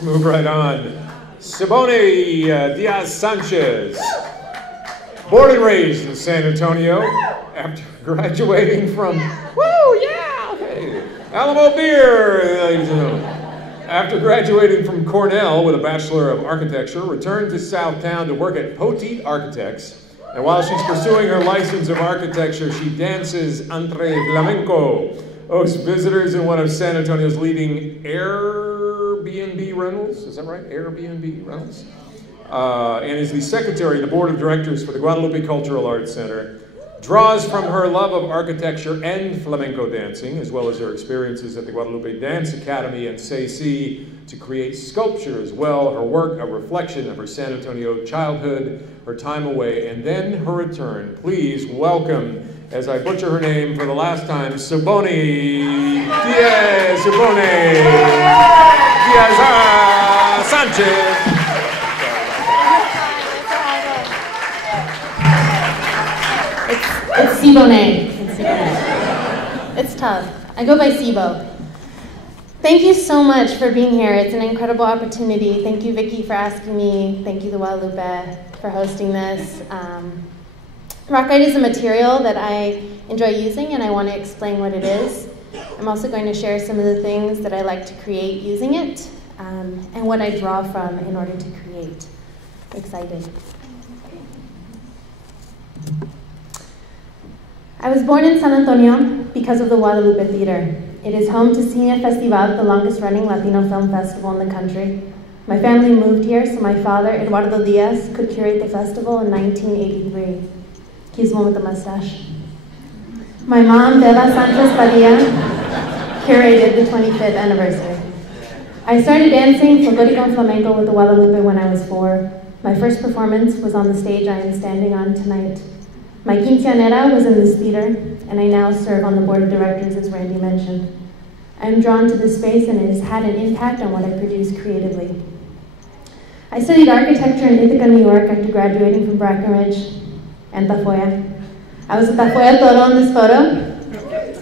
Let's move right on. Siboney Diaz-Sanchez, born and raised in San Antonio, after graduating from, Alamo Beer, ladies and gentlemen. After graduating from Cornell with a Bachelor of Architecture, returned to Southtown to work at Poteet Architects. And while she's pursuing her license of architecture, she dances entre flamenco, hosts visitors in one of San Antonio's leading Airbnb rentals. Is that right? Airbnb rentals? And is the secretary of the board of directors for the Guadalupe Cultural Arts Center. Draws from her love of architecture and flamenco dancing, as well as her experiences at the Guadalupe Dance Academy and CC, to create sculpture as well. Her work, a reflection of her San Antonio childhood, her time away, and then her return. Please welcome, as I butcher her name for the last time, Siboney Diaz-Sanchez. It's Siboney. It's tough. I go by Sibo. Thank you so much for being here. It's an incredible opportunity. Thank you, Vicky, for asking me. Thank you, the Guadalupe, for hosting this. Rockite is a material that I enjoy using, and I want to explain what it is. I'm also going to share some of the things that I like to create using it, and what I draw from in order to create. Excited. I was born in San Antonio because of the Guadalupe Theater. It is home to Cine Festival, the longest running Latino film festival in the country. My family moved here so my father, Eduardo Diaz, could curate the festival in 1983. He's the one with the mustache. My mom, Beba Sanchez Padilla, curated the 25th anniversary. I started dancing folklorico and flamenco with the Guadalupe when I was 4. My first performance was on the stage I am standing on tonight. My quinceañera was in this theater, and I now serve on the board of directors, as Randy mentioned. I am drawn to this space, and it has had an impact on what I produce creatively. I studied architecture in Ithaca, New York after graduating from Breckenridge and Tafoya. I was a Tafoya Toro in this photo.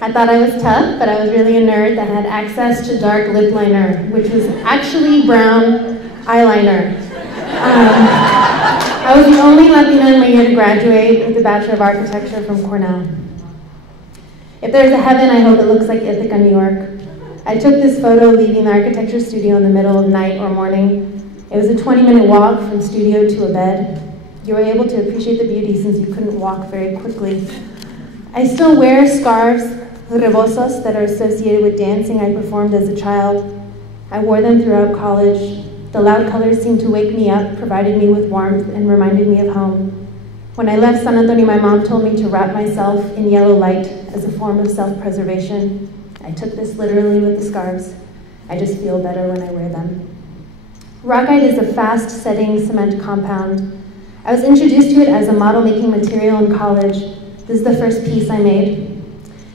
I thought I was tough, but I was really a nerd that had access to dark lip liner, which was actually brown eyeliner. I was the only Latina in my year to graduate with a Bachelor of Architecture from Cornell. If there's a heaven, I hope it looks like Ithaca, New York. I took this photo leaving the architecture studio in the middle of night or morning. It was a 20-minute walk from studio to a bed. You were able to appreciate the beauty since you couldn't walk very quickly. I still wear scarves, rebosos, that are associated with dancing I performed as a child. I wore them throughout college. The loud colors seemed to wake me up, provided me with warmth, and reminded me of home. When I left San Antonio, my mom told me to wrap myself in yellow light as a form of self-preservation. I took this literally with the scarves. I just feel better when I wear them. Rockite is a fast-setting cement compound. I was introduced to it as a model-making material in college. This is the first piece I made.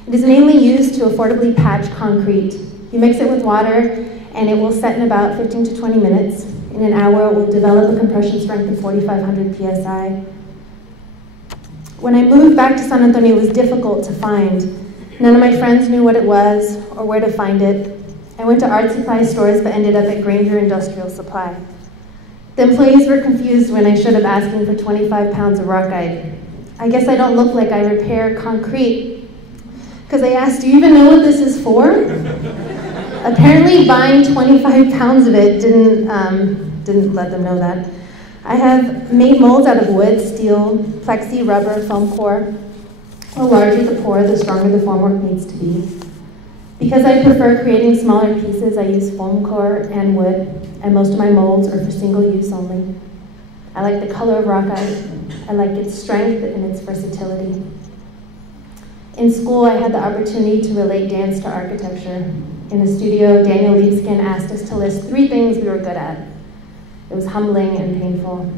It is mainly used to affordably patch concrete. You mix it with water, and it will set in about 15 to 20 minutes. In an hour, it will develop a compression strength of 4,500 PSI. When I moved back to San Antonio, it was difficult to find. None of my friends knew what it was or where to find it. I went to art supply stores but ended up at Granger Industrial Supply. The employees were confused when I showed up asking for 25 pounds of rockite. I guess I don't look like I repair concrete, because I asked, do you even know what this is for? Apparently buying 25 pounds of it didn't let them know that. I have made molds out of wood, steel, plexi, rubber, foam core. The larger the pour, the stronger the formwork needs to be. Because I prefer creating smaller pieces, I use foam core and wood, and most of my molds are for single use only. I like the color of rockite. I like its strength and its versatility. In school, I had the opportunity to relate dance to architecture. In a studio, Daniel Liebskin asked us to list 3 things we were good at. It was humbling and painful.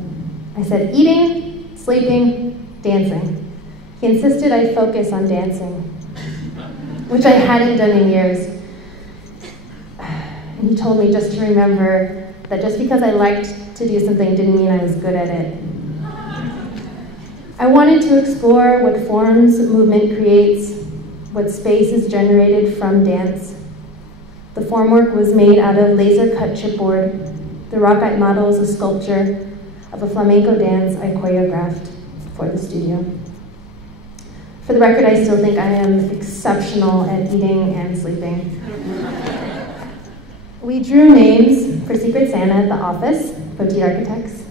I said eating, sleeping, dancing. He insisted I focus on dancing, which I hadn't done in years. And he told me just to remember that just because I liked to do something didn't mean I was good at it. I wanted to explore what forms movement creates, what space is generated from dance. The formwork was made out of laser-cut chipboard. The rockite model is a sculpture of a flamenco dance I choreographed for the studio. For the record, I still think I am exceptional at eating and sleeping. We drew names for Secret Santa at the office, Poteet Architects,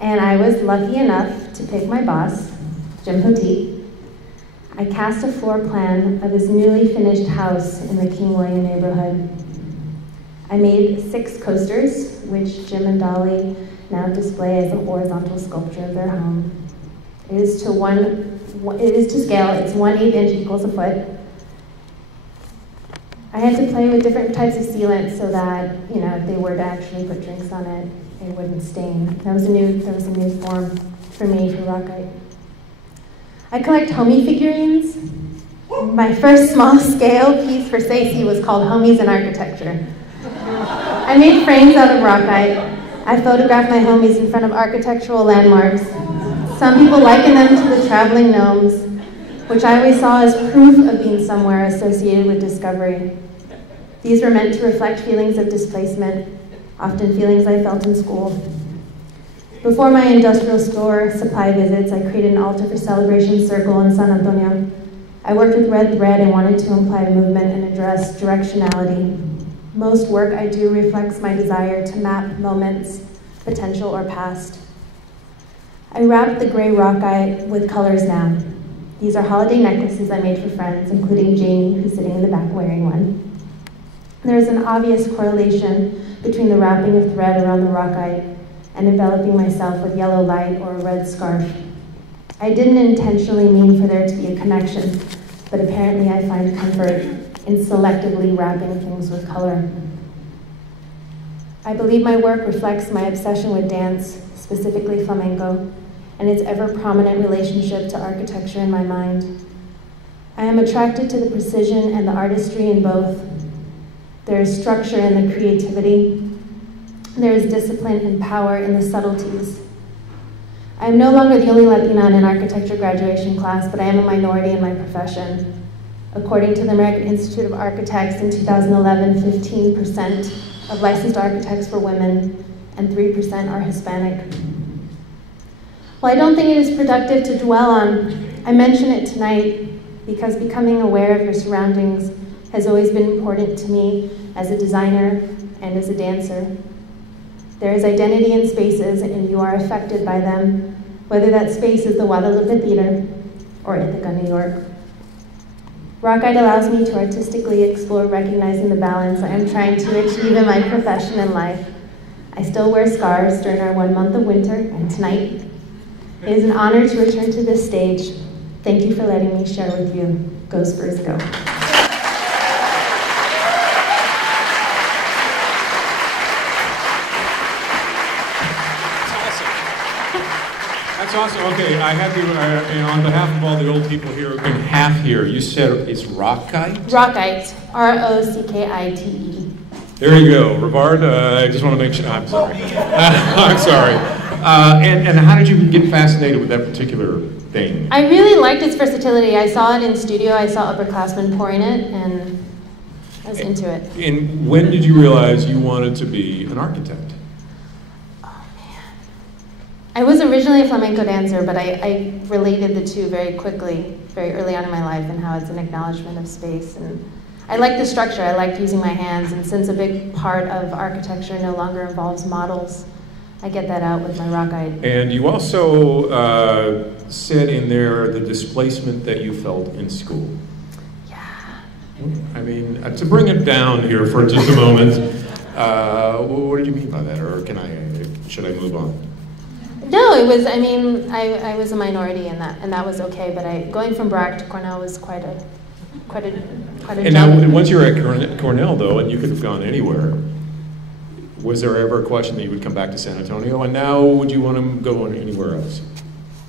and I was lucky enough to pick my boss, Jim Poteet. I cast a floor plan of his newly finished house in the King William neighborhood. I made 6 coasters, which Jim and Dolly now display as a horizontal sculpture of their home. It is to scale, it's 1/8 inch equals a foot. I had to play with different types of sealant so that, if they were to actually put drinks on it, it wouldn't stain. That was a new form for me for rockite. I collect homie figurines. My first small scale piece for Stacey was called Homies in Architecture. I made frames out of rockite. I photographed my homies in front of architectural landmarks. Some people liken them to the traveling gnomes, which I always saw as proof of being somewhere associated with discovery. These were meant to reflect feelings of displacement, often feelings I felt in school. Before my industrial store supply visits, I created an altar for Celebration Circle in San Antonio. I worked with red thread and wanted to imply movement and address directionality. Most work I do reflects my desire to map moments, potential or past. I wrapped the gray rockite with colors now. These are holiday necklaces I made for friends, including Janie, who's sitting in the back wearing one. There's an obvious correlation between the wrapping of thread around the rockite and enveloping myself with yellow light or a red scarf. I didn't intentionally mean for there to be a connection, but apparently I find comfort in selectively wrapping things with color. I believe my work reflects my obsession with dance, specifically flamenco, and its ever-prominent relationship to architecture in my mind. I am attracted to the precision and the artistry in both. There is structure in the creativity. There is discipline and power in the subtleties. I am no longer the only Latina in an architecture graduation class, but I am a minority in my profession. According to the American Institute of Architects in 2011, 15% of licensed architects were women and 3% are Hispanic. While I don't think it is productive to dwell on, I mention it tonight because becoming aware of your surroundings has always been important to me as a designer and as a dancer. There is identity in spaces and you are affected by them, whether that space is the Guadalupe Theater or Ithaca, New York. Rockite allows me to artistically explore recognizing the balance I am trying to achieve in my profession and life. I still wear scarves during our 1 month of winter and tonight. It is an honor to return to this stage. Thank you for letting me share with you. Go Spurs, go. That's awesome. Okay, I have you, on behalf of all the old people here who've been half here, you said it's rockite? Rockite, R-O-C-K-I-T-E. There you go. Rivard, I just want to make sure, I'm sorry. I'm sorry. And how did you get fascinated with that particular thing? I really liked its versatility. I saw it in studio, I saw upperclassmen pouring it, and I was into it. And when did you realize you wanted to be an architect? I was originally a flamenco dancer, but I related the two very quickly, very early on in my life, and how it's an acknowledgement of space. And I liked the structure, I liked using my hands, and since a big part of architecture no longer involves models, I get that out with my rockite. And you also said in there the displacement that you felt in school. Yeah. I mean, to bring it down here for just a moment, what did you mean by that, or should I move on? No, it was, I mean, I was a minority in that, and that was okay, but going from Brack to Cornell was quite a And jump. now, once you're at Cornell, though, and you could have gone anywhere, was there ever a question that you would come back to San Antonio, and now would you want to go anywhere else?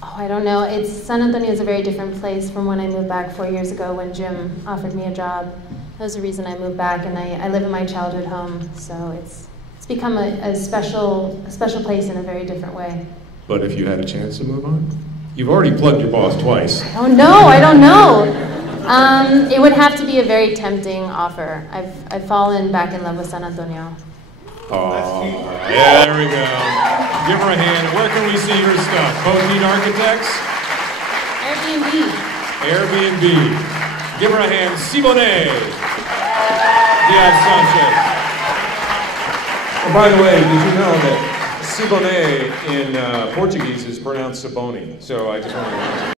Oh, I don't know. San Antonio is a very different place from when I moved back 4 years ago when Jim offered me a job. That was the reason I moved back, and I live in my childhood home, so it's become a special place in a very different way. But if you had a chance to move on? You've already plugged your boss twice. Oh no, I don't know. It would have to be a very tempting offer. I've fallen back in love with San Antonio. Oh, yeah, there we go. Give her a hand. Where can we see her stuff? Poteet Architects? Airbnb. Give her a hand. Siboney Diaz-Sanchez. Oh, by the way, did you know that Siboney in Portuguese is pronounced Siboney? So I just wanted to